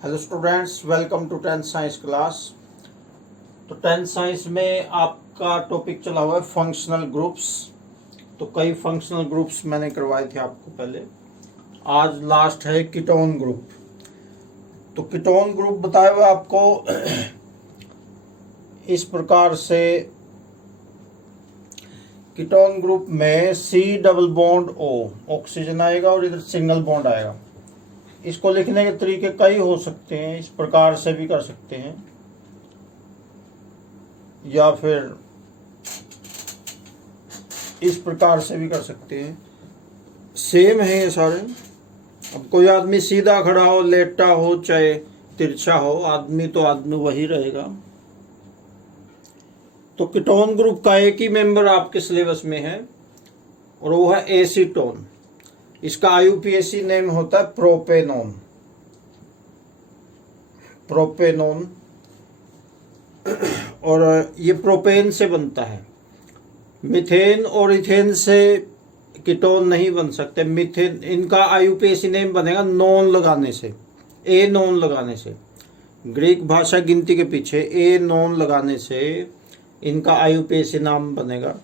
Hello students, welcome to tenth science class. तो tenth science में आपका टॉपिक चला हुआ है फंक्शनल ग्रुप्स। तो कई फंक्शनल ग्रुप्स मैंने करवाए थे आपको पहले। आज लास्ट है कीटोन ग्रुप। तो कीटोन ग्रुप बताया हुआ आपको इस प्रकार से। कीटोन ग्रुप में C double bond O oxygen आएगा और इधर सिंगल बॉन्ड आएगा। इसको लिखने के तरीके कई हो सकते हैं, इस प्रकार से भी कर सकते हैं या फिर इस प्रकार से भी कर सकते हैं। सेम है ये सारे। अब कोई आदमी सीधा खड़ा हो, लेटा हो, चाहे तिरछा हो, आदमी तो आदमी वही रहेगा। तो कीटोन ग्रुप का एक ही मेंबर आपके सिलेबस में है और वो है एसीटोन। इसका IUPAC नेम होता है प्रोपेनोन। प्रोपेनोन और ये प्रोपेन से बनता है। मीथेन और इथेन से कीटोन नहीं बन सकते। मीथेन इनका IUPAC नेम बनेगा नॉन लगाने से, ए नॉन लगाने से। ग्रीक भाषा गिनती के पीछे ए नॉन लगाने से इनका IUPAC नाम बनेगा।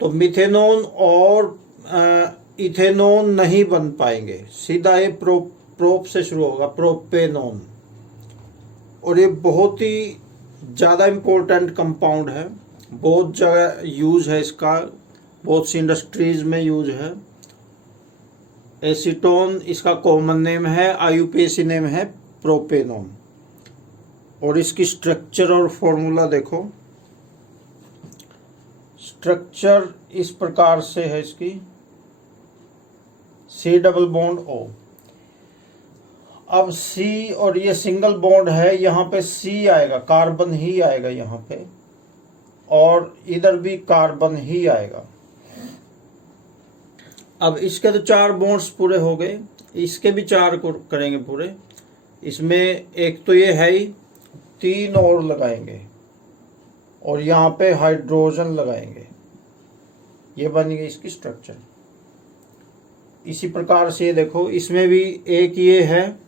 तो मिथेनोन और इथेनोन नहीं बन पाएंगे, सीधा ये प्रोप से शुरू होगा, प्रोपेनोन। और ये बहुत ही ज़्यादा इम्पोर्टेंट कंपाउंड है, बहुत जगह यूज है इसका, बहुत सी इंडस्ट्रीज में यूज है। एसीटोन इसका कॉमन नेम है, IUPAC नेम है प्रोपेनोन। और इसकी स्ट्रक्चर और फॉर्मूला देखो। स्ट्रक्चर इस प्रकार से है इसकी, C डबल बॉन्ड O। अब C और ये सिंगल बॉन्ड है, यहाँ पे C आएगा, कार्बन ही आएगा यहाँ पे, और इधर भी कार्बन ही आएगा। अब इसके तो 4 बॉन्ड्स पूरे हो गए, इसके भी 4 को करेंगे पूरे। इसमें एक तो ये है ही, 3 और लगाएंगे और यहाँ पे हाइड्रोजन लगाएंगे। ये बन गई इसकी स्ट्रक्चर। इसी प्रकार से देखो, इसमें भी एक ये है,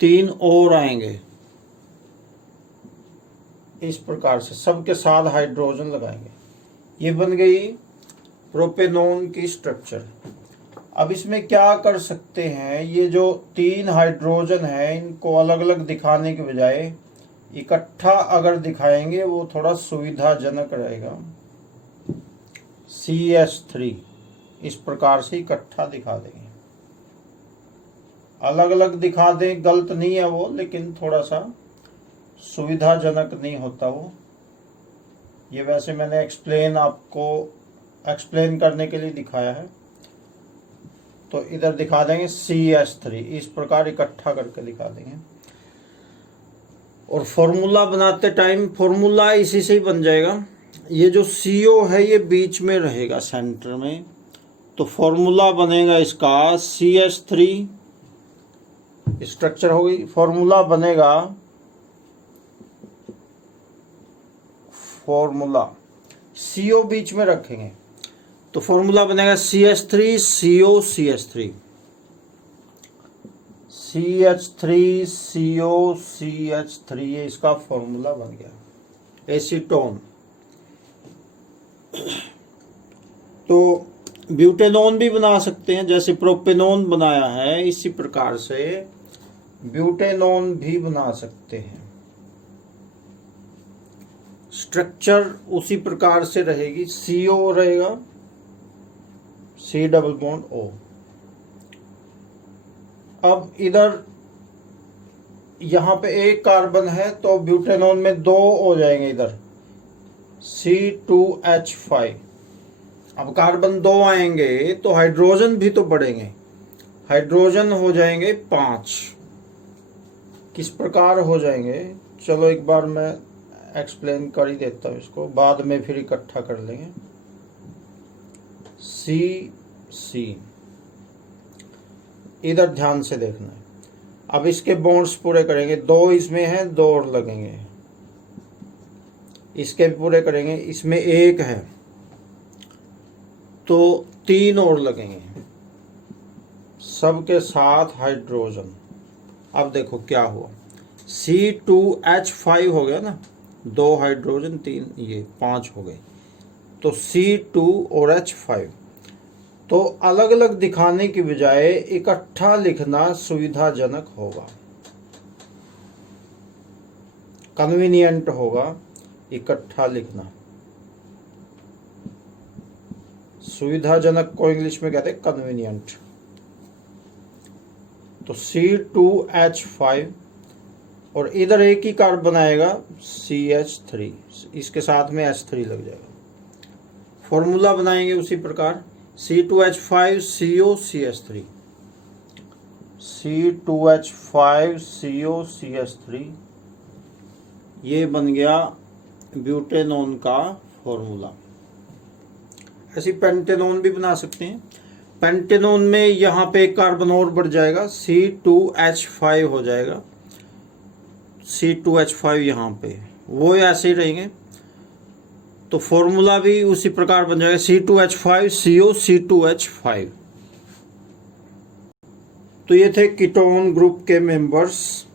3 और आएंगे। इस प्रकार से सबके साथ हाइड्रोजन लगाएंगे। ये बन गई प्रोपेनोन की स्ट्रक्चर। अब इसमें क्या कर सकते हैं, ये जो 3 हाइड्रोजन है इनको अलग अलग दिखाने के बजाय इकट्ठा अगर दिखाएंगे वो थोड़ा सुविधाजनक रहेगा। CH3 इस प्रकार से इकट्ठा दिखा देंगे। अलग अलग दिखा दें गलत नहीं है वो, लेकिन थोड़ा सा सुविधाजनक नहीं होता वो। ये वैसे मैंने आपको एक्सप्लेन करने के लिए दिखाया है। तो इधर दिखा देंगे CH3, इस प्रकार इकट्ठा करके दिखा देंगे। और फॉर्मूला बनाते टाइम फॉर्मूला इसी से ही बन जाएगा। ये जो CO है ये बीच में रहेगा, सेंटर में। तो फॉर्मूला बनेगा इसका CH3, स्ट्रक्चर हो गई। फॉर्मूला बनेगा, फॉर्मूला CO बीच में रखेंगे तो फॉर्मूला बनेगा CH3 CO CH3, CH3 CO CH3। ये इसका फॉर्मूला बन गया एसीटोन। तो ब्यूटेनोन भी बना सकते हैं, जैसे प्रोपेनोन बनाया है इसी प्रकार से ब्यूटेनोन भी बना सकते हैं। स्ट्रक्चर उसी प्रकार से रहेगी, CO रहेगा, C डबल बॉन्ड O। अब इधर यहाँ पे एक कार्बन है तो ब्यूटेनोन में 2 हो जाएंगे, इधर C2H5। अब कार्बन 2 आएंगे तो हाइड्रोजन भी तो बढ़ेंगे, हाइड्रोजन हो जाएंगे 5। किस प्रकार हो जाएंगे, चलो एक बार मैं एक्सप्लेन कर ही देता हूँ इसको, बाद में फिर इकट्ठा कर लेंगे। C इधर ध्यान से देखना है। अब इसके बॉन्ड्स पूरे करेंगे, 2 इसमें हैं, 2 और लगेंगे। इसके भी पूरे करेंगे, इसमें 1 है तो 3 और लगेंगे, सबके साथ हाइड्रोजन। अब देखो क्या हुआ, C2H5 हो गया ना, 2 हाइड्रोजन 3 ये 5 हो गए, तो C2 और H5। तो अलग अलग दिखाने की बजाय इकट्ठा लिखना सुविधाजनक होगा, कन्वीनियंट होगा इकट्ठा लिखना। सुविधाजनक को इंग्लिश में कहते हैं कन्वीनियंट। तो C2H5 और इधर एक ही कार्बन बनाएगा CH3, इसके साथ में H3 लग जाएगा। फॉर्मूला बनाएंगे उसी प्रकार, C2H5 CO CH3, C2H5 CO CH3, ये बन गया ब्यूटेनॉन का फॉर्मूला। ऐसी पेंटेनॉन भी बना सकते हैं। पेंटेनॉन में यहाँ पे एक कार्बन और बढ़ जाएगा, C2H5 हो जाएगा, C2H5 यहाँ पे, वो ऐसे ही रहेंगे। तो फॉर्मूला भी उसी प्रकार बन जाएगा, C2H5 CO C2H5। तो ये थे कीटोन ग्रुप के मेंबर्स,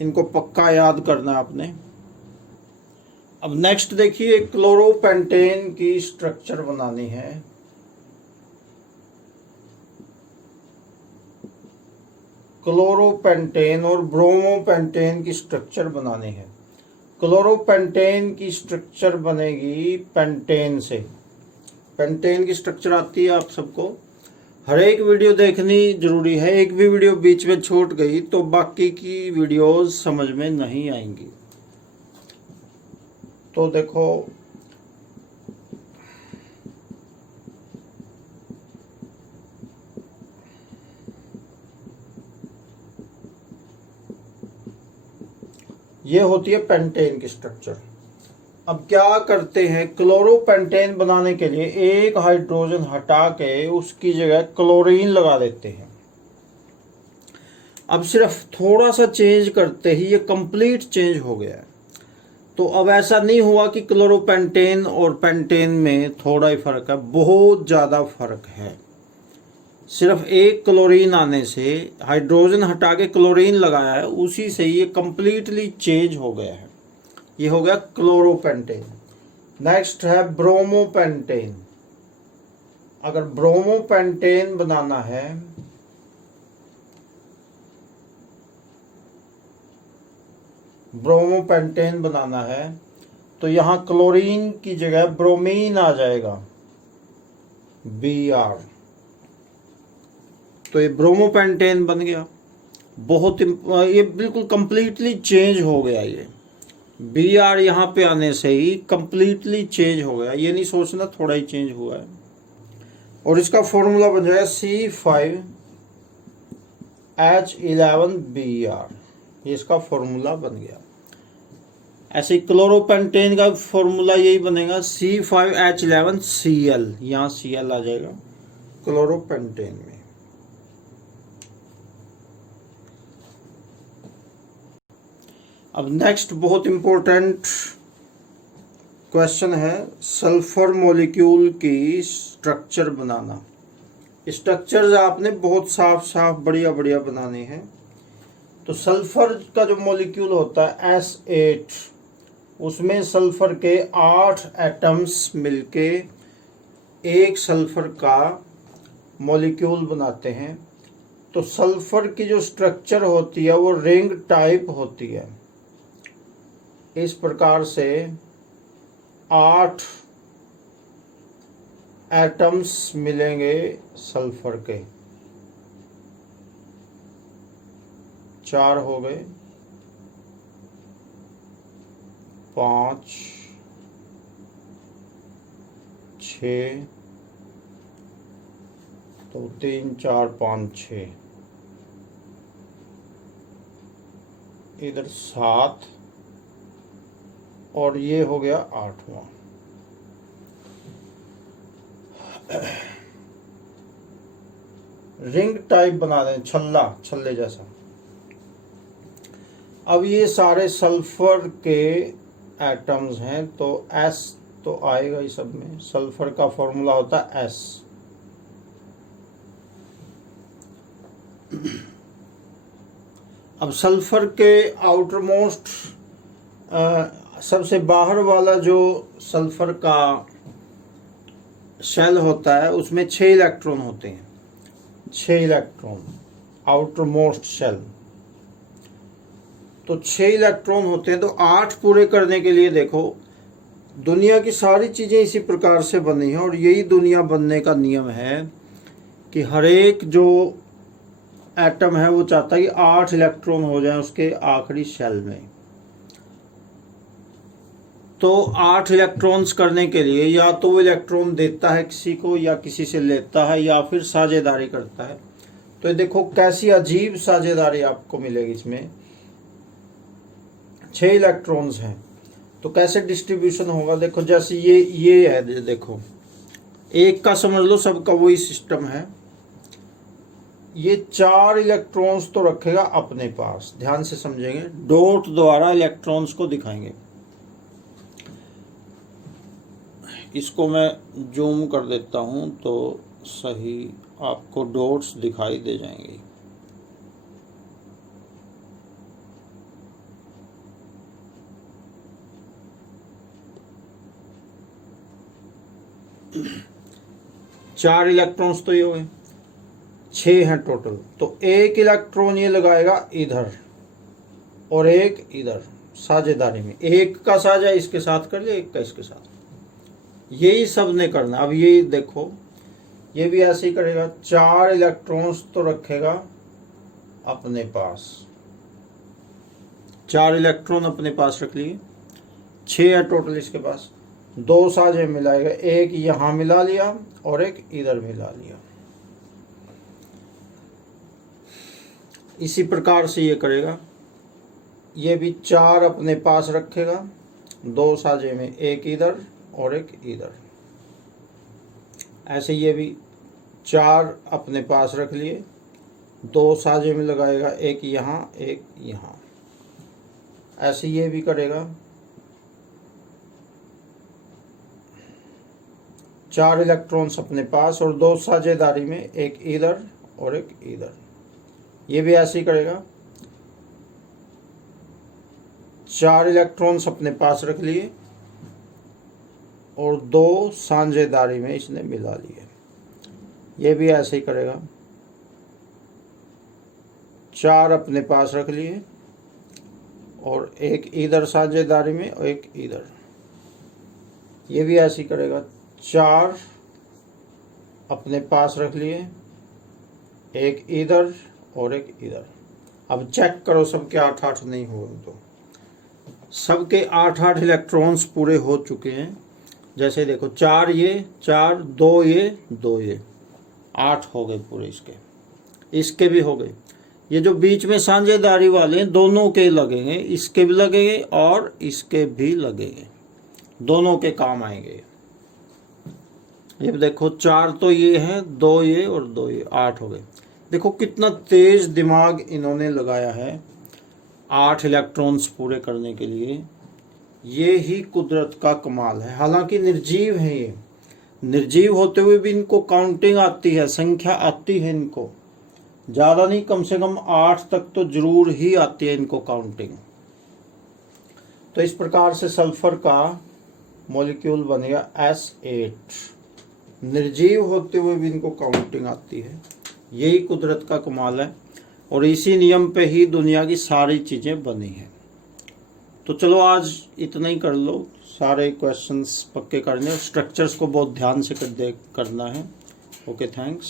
इनको पक्का याद करना है आपने। अब नेक्स्ट देखिए, क्लोरोपेंटेन की स्ट्रक्चर बनानी है। क्लोरोपेंटेन और ब्रोमोपेंटेन की स्ट्रक्चर बनानी है। क्लोरोपेंटेन की स्ट्रक्चर बनेगी पेंटेन से। पेंटेन की स्ट्रक्चर आती है आप सबको, हर एक वीडियो देखनी जरूरी है। एक भी वीडियो बीच में छूट गई तो बाकी की वीडियोस समझ में नहीं आएंगी। तो देखो, ये होती है पेंटेन की स्ट्रक्चर। अब क्या करते हैं, क्लोरोपेंटेन बनाने के लिए एक हाइड्रोजन हटा के उसकी जगह क्लोरीन लगा देते हैं। अब सिर्फ थोड़ा सा चेंज करते ही ये कंप्लीट चेंज हो गया है। तो अब ऐसा नहीं हुआ कि क्लोरोपेंटेन और पेंटेन में थोड़ा ही फर्क है, बहुत ज़्यादा फर्क है। सिर्फ एक क्लोरीन आने से, हाइड्रोजन हटा के क्लोरीन लगाया है, उसी से ये कंप्लीटली चेंज हो गया है। ये हो गया क्लोरोपेंटेन। नेक्स्ट है ब्रोमोपेंटेन। अगर ब्रोमोपेंटेन बनाना है, ब्रोमोपेंटेन बनाना है तो यहाँ क्लोरीन की जगह ब्रोमीन आ जाएगा, Br। तो ये ब्रोमोपेंटेन बन गया। बहुत ये बिल्कुल कंप्लीटली चेंज हो गया। ये Br यहाँ पे आने से ही कंप्लीटली चेंज हो गया। ये नहीं सोचना थोड़ा ही चेंज हुआ है। और इसका फॉर्मूला बन जाएगा C5H11Br। ये इसका फॉर्मूला बन गया। ऐसे क्लोरोपेंटेन का फॉर्मूला यही बनेगा, C5H11Cl। यहाँ Cl आ जाएगा क्लोरोपेंटेन में। अब नेक्स्ट बहुत इंपॉर्टेंट क्वेश्चन है, सल्फर मॉलिक्यूल की स्ट्रक्चर बनाना। स्ट्रक्चर्स आपने बहुत साफ साफ बढ़िया बढ़िया बनाने हैं। तो सल्फर का जो मॉलिक्यूल होता है S8, उसमें सल्फर के 8 एटम्स मिलके एक सल्फर का मॉलिक्यूल बनाते हैं। तो सल्फर की जो स्ट्रक्चर होती है वो रिंग टाइप होती है। इस प्रकार से 8 एटम्स मिलेंगे सल्फर के, 4 हो गए, 5, 6, तो 3, 4, 5, 6, इधर 7 और ये हो गया 8वां। रिंग टाइप बना दें, छल्ले जैसा। अब ये सारे सल्फर के एटम्स हैं, तो S तो आएगा ही सब में। सल्फर का फॉर्मूला होता है S। अब सल्फर के आउटर मोस्ट सबसे बाहर वाला जो सल्फर का शेल होता है उसमें 6 इलेक्ट्रॉन होते हैं, 6 इलेक्ट्रॉन आउटर मोस्ट शेल। तो 6 इलेक्ट्रॉन होते हैं, तो 8 पूरे करने के लिए देखो दुनिया की सारी चीज़ें इसी प्रकार से बनी हैं और यही दुनिया बनने का नियम है कि हर एक जो एटम है वो चाहता है कि 8 इलेक्ट्रॉन हो जाए उसके आखिरी शेल में। तो 8 इलेक्ट्रॉन्स करने के लिए या तो वो इलेक्ट्रॉन देता है किसी को या किसी से लेता है या फिर साझेदारी करता है। तो ये देखो कैसी अजीब साझेदारी आपको मिलेगी इसमें। 6 इलेक्ट्रॉन्स हैं तो कैसे डिस्ट्रीब्यूशन होगा, देखो जैसे ये है, देखो एक का समझ लो सबका वही सिस्टम है। ये 4 इलेक्ट्रॉन्स तो रखेगा अपने पास, ध्यान से समझेंगे, डॉट द्वारा इलेक्ट्रॉन्स को दिखाएंगे। इसको मैं जूम कर देता हूं तो सही आपको डॉट्स दिखाई दे जाएंगे। चार इलेक्ट्रॉन्स तो ये हुए, 6 हैं टोटल। तो एक इलेक्ट्रॉन ये लगाएगा इधर और एक इधर साझेदारी में, एक का साझा इसके साथ कर लिया, एक का इसके साथ, यही सब ने करना। अब ये देखो ये भी ऐसे ही करेगा, 4 इलेक्ट्रॉन्स तो रखेगा अपने पास, 4 इलेक्ट्रॉन अपने पास रख लिए, 6 है टोटल इसके पास, 2 साझे मिलाएगा, एक यहां मिला लिया और एक इधर मिला लिया। इसी प्रकार से ये करेगा, ये भी 4 अपने पास रखेगा, 2 साझे में, एक इधर और एक इधर। ऐसे ये भी 4 अपने पास रख लिए, 2 साझे में लगाएगा, एक यहाँ एक यहाँ। ऐसे ये भी करेगा, 4 इलेक्ट्रॉन्स अपने पास और 2 साझेदारी में, एक इधर और एक इधर। ये भी ऐसे ही करेगा, 4 इलेक्ट्रॉन्स अपने पास रख लिए और 2 साझेदारी में इसने मिला लिए। ये भी ऐसे ही करेगा, 4 अपने पास रख लिए और एक इधर साझेदारी में और एक इधर। ये भी ऐसे ही करेगा, 4 अपने पास रख लिए, एक इधर और एक इधर। अब चेक करो सबके 8-8 नहीं हुए, तो सबके 8-8 इलेक्ट्रॉन्स पूरे हो चुके हैं। जैसे देखो 4 ये 4, 2 ये 2 ये, 8 हो गए पूरे इसके भी हो गए। ये जो बीच में साझेदारी वाले हैं दोनों के लगेंगे, इसके भी लगेंगे और इसके भी लगेंगे, दोनों के काम आएंगे। ये देखो 4 तो ये हैं, 2 ये और 2 ये, 8 हो गए। देखो कितना तेज दिमाग इन्होंने लगाया है 8 इलेक्ट्रॉन्स पूरे करने के लिए। ये ही कुदरत का कमाल है। हालांकि निर्जीव है, ये निर्जीव होते हुए भी इनको काउंटिंग आती है, संख्या आती है इनको, ज़्यादा नहीं कम से कम 8 तक तो जरूर ही आती है इनको काउंटिंग। तो इस प्रकार से सल्फर का मॉलिक्यूल बनेगा S8। निर्जीव होते हुए भी इनको काउंटिंग आती है, यही कुदरत का कमाल है और इसी नियम पे ही दुनिया की सारी चीज़ें बनी हैं। तो चलो आज इतना ही कर लो, सारे क्वेश्चंस पक्के करने और स्ट्रक्चर्स को बहुत ध्यान से करना है। Okay, thanks.